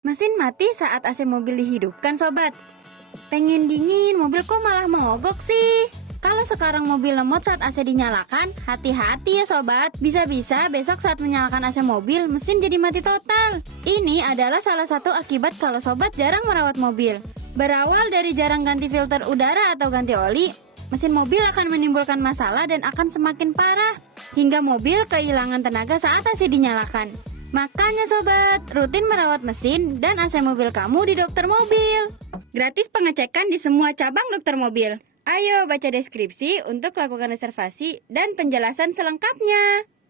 Mesin mati saat AC mobil dihidupkan, sobat. Pengen dingin, mobil kok malah mogok sih? Kalau sekarang mobil lemot saat AC dinyalakan, hati-hati ya sobat. Bisa-bisa besok saat menyalakan AC mobil, mesin jadi mati total. Ini adalah salah satu akibat kalau sobat jarang merawat mobil. Berawal dari jarang ganti filter udara atau ganti oli, mesin mobil akan menimbulkan masalah dan akan semakin parah, hingga mobil kehilangan tenaga saat AC dinyalakan. Makanya sobat, rutin merawat mesin dan AC mobil kamu di dokter mobil. Gratis pengecekan di semua cabang dokter mobil. Ayo baca deskripsi untuk lakukan reservasi dan penjelasan selengkapnya.